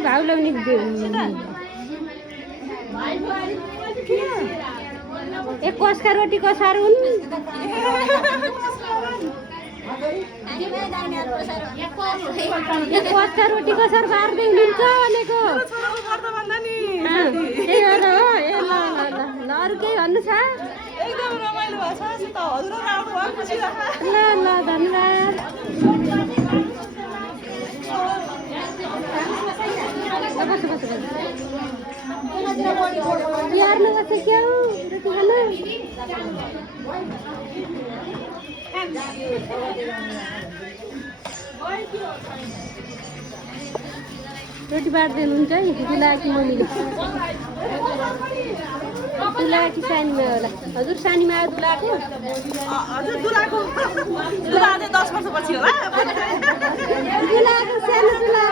भाउ लाउने एक कसका रोटी कसार हुन् एक कसका रोटी कसार बार्दै हुनुहुन्छ भनेको त्यही भएर हो ए ल अरू केही भन्नु छ ल ल धन्यवाद बस बस बस यार न बस क्या हो रोटी खाना रोटी बाँड्दै हुनुहुन्छ है दुला कि मम्मीले दुला कि सानीमा होला हजुर सानीमा आयो दुलाको हजुर दुलाको दुला 10 वर्षपछि होला दुलाको सानीमा